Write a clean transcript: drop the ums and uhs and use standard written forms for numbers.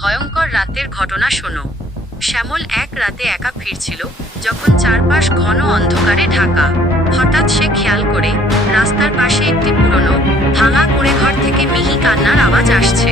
ভয়ঙ্কর রাতের ঘটনা শোনো। শ্যামল এক রাতে একা ফিরছিল, যখন চারপাশ ঘন অন্ধকারে ঢাকা। হঠাৎ সে খেয়াল করে রাস্তার পাশে একটি পুরনো ভাঙা কুঁড়েঘর থেকে মিহি কান্নার আওয়াজ আসছে।